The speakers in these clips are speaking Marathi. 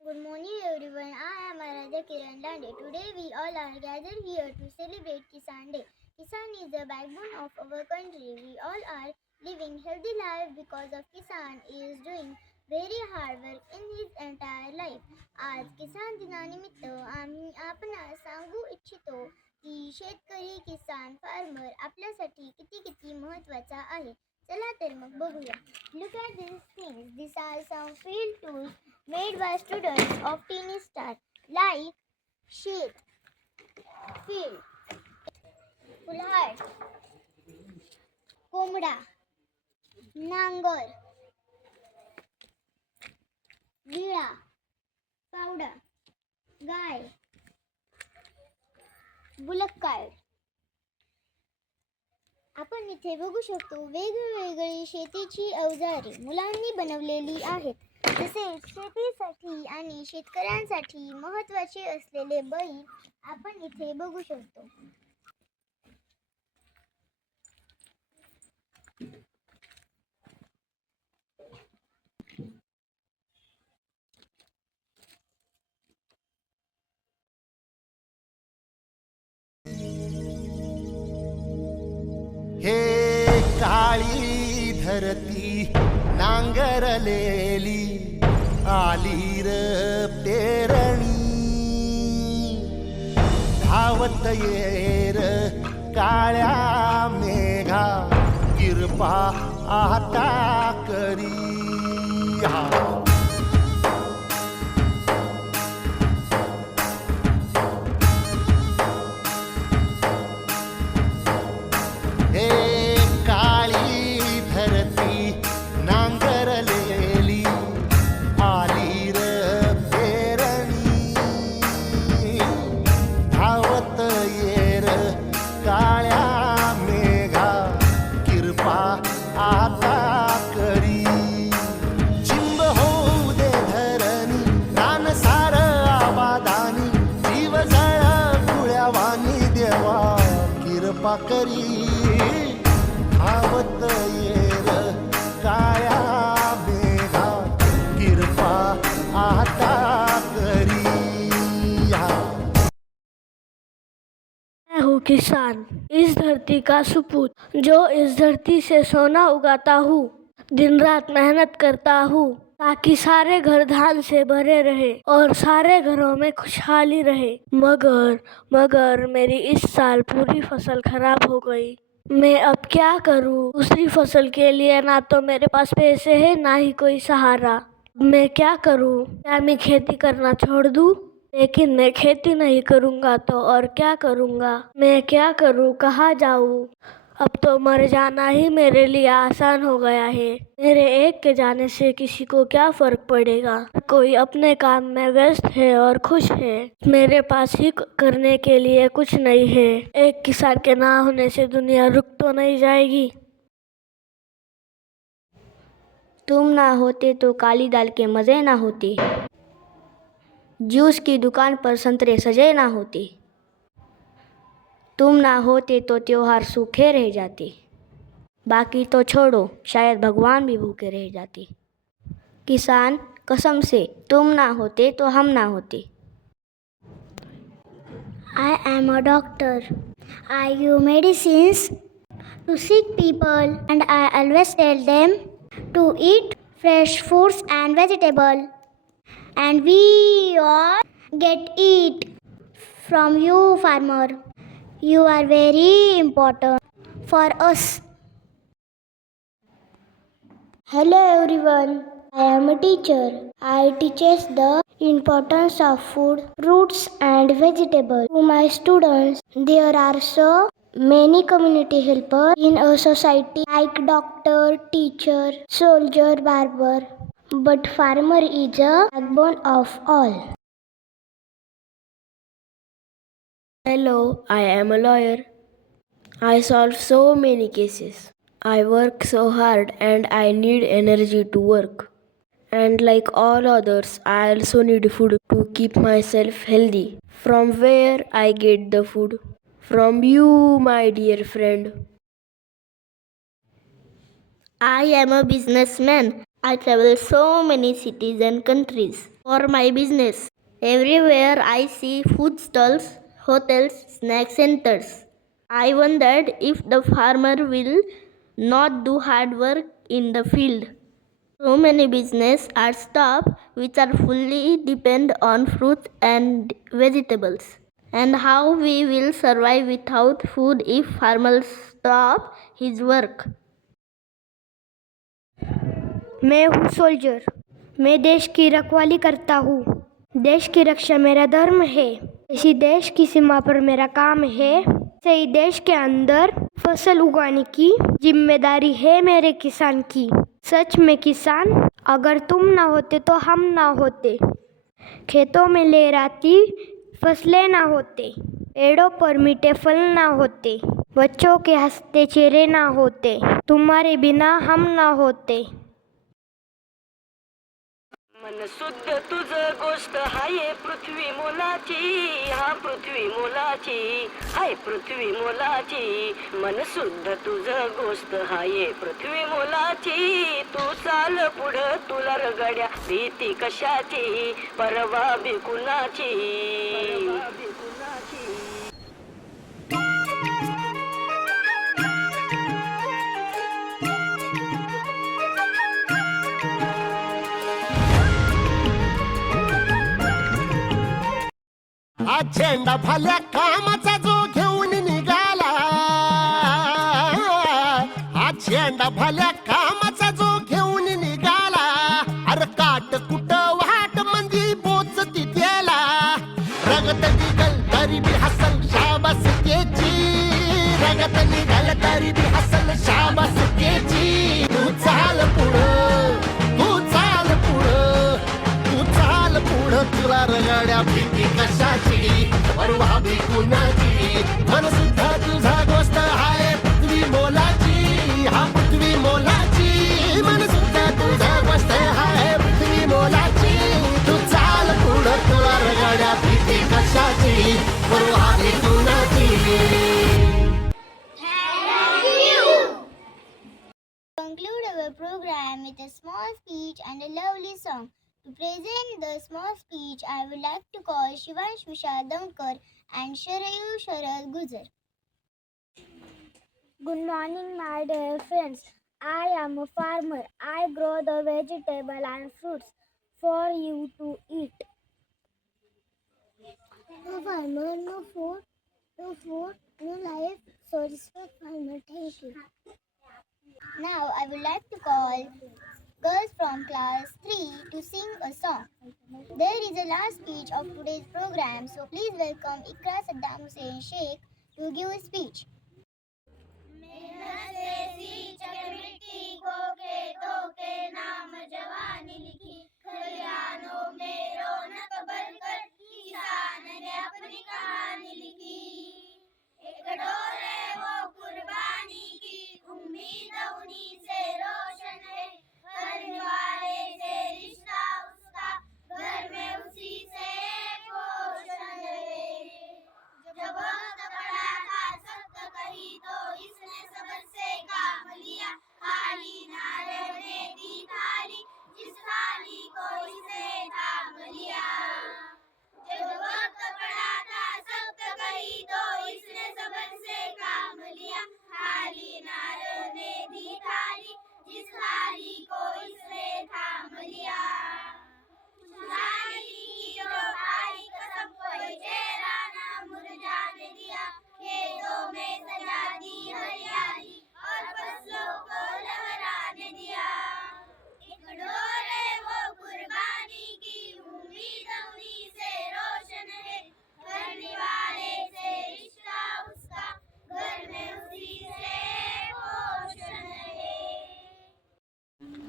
Good morning everyone. I am Aradhya Kiran Lande. Today we all are gathered here to celebrate Kisan Day. Kisan is the backbone of our country. We all are living healthy life because of Kisan is doing very hard work in his entire life. आज किसान दिनानिमित्त आम्ही आपणास सांगू इच्छितो की शेतकरी किसान फार्मर आपल्यासाठी किती किती महत्त्वाचा आहे. चला तर मग बघूया. Look at these things. These are some field tools made by students of Teeny Star, like sheet, field, कुल्हाड, कोंबडा, नांगर, विळा, पावडा, गाय, बुलक्काळ. आपण इथे बघू शकतो वेगवेगळी शेतीची अवजारे मुलांनी बनवलेली आहेत. तसेच शेतीसाठी आणि शेतकऱ्यांसाठी महत्त्वाचे असलेले बैल आपण इथे बघू शकतो. हे काळी धरती नांगरलेली आली र पेरणी धावत येर काळ्या मेघा किरपा आता करी करी धावत येर काळ्या मेघा किरपा आता करी. मैं हूँ किसान, इस धरती का सुपूत, जो इस धरती से सोना उगाता हूँ. दिन रात मेहनत करता हूँ ताकि सारे घर धान से भरे रहे और सारे घरों में खुशहाली रहे. मगर मेरी इस साल पूरी फसल खराब हो गई. मैं अब क्या करूँ? दूसरी फसल के लिए ना तो मेरे पास पैसे हैं ना ही कोई सहारा. मैं क्या करूँ? क्या मैं खेती करना छोड़ दूँ? लेकिन मैं खेती नहीं करूँगा तो और क्या करूँगा? मैं क्या करूँ? कहाँ जाऊँ? अब तो मर जाना ही मेरे लिए आसान हो गया है. मेरे एक के जाने से किसी को क्या फर्क पड़ेगा? कोई अपने काम में व्यस्त है और खुश है. मेरे पास ही करने के लिए कुछ नहीं है. एक किसान के ना होने से दुनिया रुक तो नहीं जाएगी. तुम ना होते तो काली दाल के मज़े ना होते. जूस की दुकान पर संतरे सजे ना होते. तुम ना होते तो त्योहार सूखे रह जाते. बाकी तो छोड़ो, शायद भगवान भी भूखे रह जाते. किसान, कसम से तुम ना होते तो हम ना होते. I am a doctor. I give medicines to sick people and I always tell them to eat fresh fruits and vegetables. And we all get it from you, farmer. You are very important for us. Hello everyone. I am a teacher. I teaches the importance of food, fruits and vegetables to my students. There are so many community helpers in a society like doctor, teacher, soldier, barber. But farmer is a backbone of all. Hello, I am a lawyer. I solve so many cases. I work so hard and I need energy to work. And like all others, I also need food to keep myself healthy. From where I get the food? From you, my dear friend. I am a businessman. I travel so many cities and countries. for my business. Everywhere I see food stalls, hotels, snack centers. I wondered if the farmer will not do hard work in the field. So many businesses are stopped which are fully depend on fruits and vegetables. And how we will survive without food if farmer stop his work? मैं हूँ सोल्जर। मैं देश की रखवाली करता हूँ। देश की रक्षा मेरा धर्म है। इसी देश की सीमा पर मेरा काम है। सही देश के अंदर फसल उगाने की जिम्मेदारी है मेरे किसान की। सच में किसान, अगर तुम ना होते तो हम ना होते। खेतों में लहराती फसलें ना होते। पेड़ों पर मीठे फल ना होते। बच्चों के हंसते चेहरे ना होते। तुम्हारे बिना हम ना होते। मन शुद्ध तुझ गोष्ट हाय पृथ्वी मोलाची, हा पृथ्वी मोलाची, हाय पृथ्वी मोलाची. मन शुद्ध तुझ गोष्ट हाय पृथ्वी मोलाची. तू चाल पुढं तुला रगड्या भीती कशाची, परवा बी कुणाची. हा झेंडा भल्या कामाचा जो घेऊन निघाला, हा झेंडा भल्या कामाचा जो घेऊन निघाला. अरे काट कुट वाट मंदी बोचती त्याला, रगत निघल तरी बी हसल शाबास त्याची, रगत निघल तरी बी हसल शाबास त्याची. तू चाल पुढं, तू चाल पुढं, तू चाल पुढं, तुला रगड्या भीती कशाची, परवा भी कुणाची. मन सुद्धा तुझा गोष्ट हाय पृथ्वी मोलाची, हा पृथ्वी मोलाची. मन सुद्धा तुझा गोष्ट हाय पृथ्वी मोलाची. तू चाल पुढं, तुला रगड्या भीती कशाची, परवा भी कुणाची. Conclude our program with a small speech and a lovely song. To present the small speech, I would like to call Shivansh Vishal Damkar and Sharayu Sharad Gujar. Good morning, my dear friends. I am a farmer. I grow the vegetable and fruits for you to eat. No farmer, no food, no life. So respect farmer. Thank you. Now I would like to call girls from class 3 to sing a song. There is a last speech of today's program, so please welcome Ikra Saddam Hussein Sheikh to give a speech.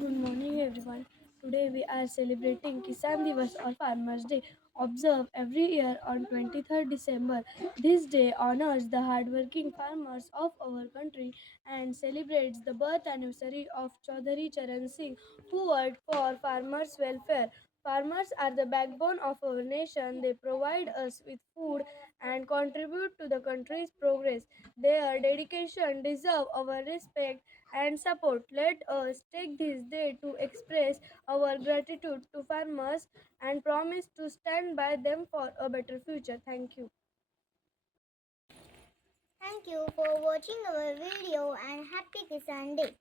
Good morning, everyone. Today we are celebrating Kisan Divas or Farmers Day, observed every year on 23rd December. This day honors the hardworking farmers of our country and celebrates the birth anniversary of Chaudhary Charan Singh, who worked for farmers' welfare. Farmers are the backbone of our nation. They provide us with food and contribute to the country's progress. Their dedication deserves our respect and support. Let us take this day to express our gratitude to farmers and promise to stand by them for a better future. Thank you. Thank you for watching our video and happy Kisan Day.